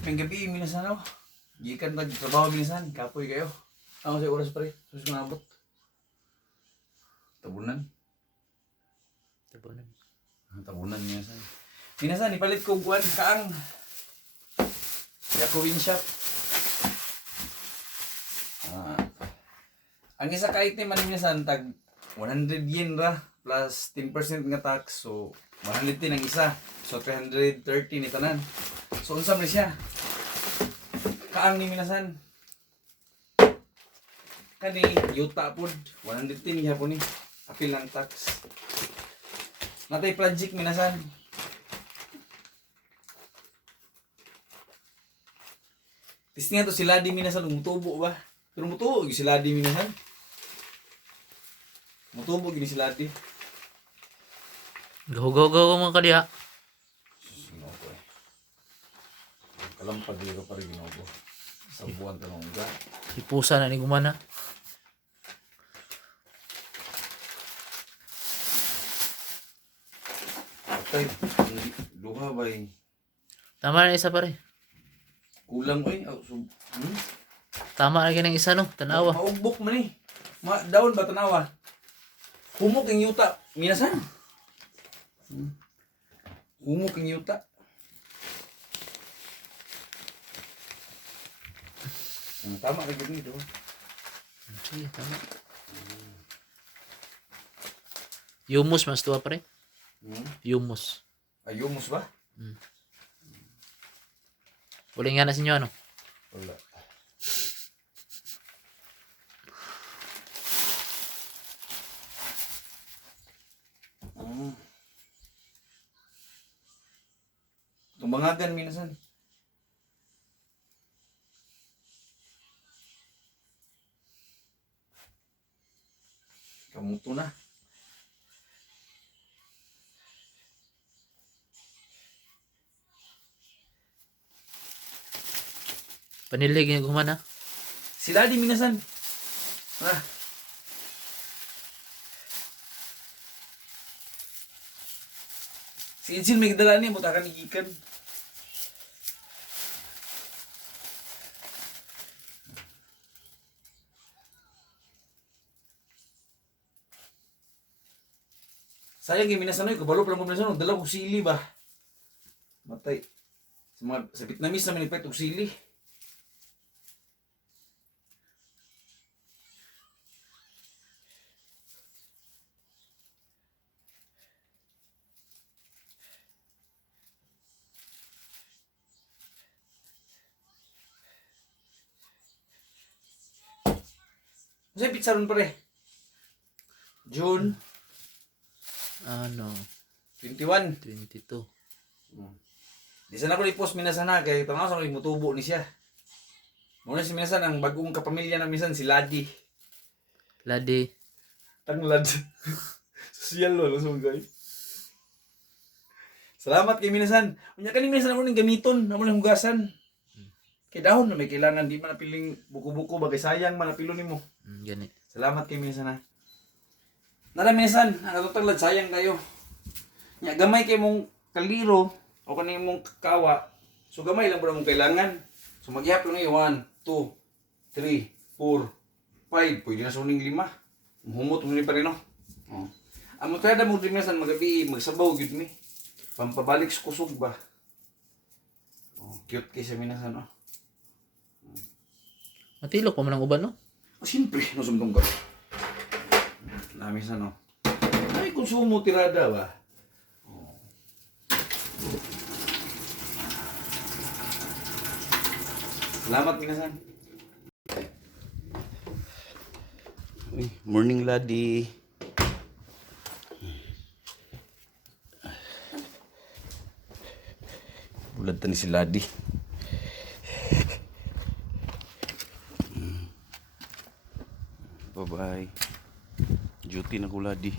May gabi, minasan ako. Gikan trabaho minasan, kapoy kayo. Ako sa oras pare, sus ko nabot. Tabunan. Tabunan minasan. Minasan, ipalit ko kuan kaang. Yakowin shop. Ang isa ka item man minasan tag 100 yen ra plus 10% nga tax. So 110 ang isa. So 330 ni tanan. So unsa man siya? Kaang ni minasan. Kani yuta pud 110 gihapon ni. Apil lang tax. Natay project minasan. Tistinga to sila di minasan mutubo ba? Pero mutubo gi sila di minasan. Mutubo gi sila di. Go mga kadiha. Ginobo eh. Kalampag ko pa rin ginobo. Sa buwan tanong ga. Ipusa na ni gumana. Patay. Luha ba eh. Tama na isa pare. Kulang eh. Tama na ng isa no, tanawa. Maugbok man eh. Daon ba tanawa? Humok ang yuta. Minasan. Humok ang yuta. Tama rin gini doon. Sige, tama. Yumus mas tuwa pare. Yumus. Ay, humus ba? Uling nga na sinyo ano? Wala. Tumbangagan minasan. Kamuto na. Panilig nga gumana. Sila di minasan. Si Insin may dala niya, mutakan igikan. Sayang yung minasanoy, kabalo pala mo minasanoy, dala kong sili ba? Matay. Sa Vietnamese naman ipait kong sili. Masaya pizza ron pare. June Ano? 21. 22. Di sana ko i-post minasan na kay tanaw sa mutubo ni siya. Muna si minasan ang bagong kapamilya na minsan si Ladi. Ladi. Tanglad. Social lo so guys. Salamat kay minasan. Unya kani minasan mo ning gamiton, amo ning hugasan. Kay dahon na may kailangan di man napiling buko-buko bagay sayang man napilo nimo. Gani. Salamat kay minasan ha. Nara minasan, ang taglad sayang kayo. Nya gamay kay mong kaliro o kani mong kawa. So gamay lang pud mong kailangan. So magyap lang 1, 2, 3, 4, 5, pwede na suning 5. Humot mo ni pa rin no. Oh. Amo tada mo din minasan magabi magsabaw gid mi. Pampabalik sa kusog ba. Oh, cute kay sa minasan no. Matilok pa man ang uban no? Siyempre, no sumtong ka. Namin sa no. Ay, konsumo tirada ba? Oh. Salamat, minasan. Uy, morning, Ladi. Bulad ta ni si Ladi. Bye-bye. Duty na ko Ladi.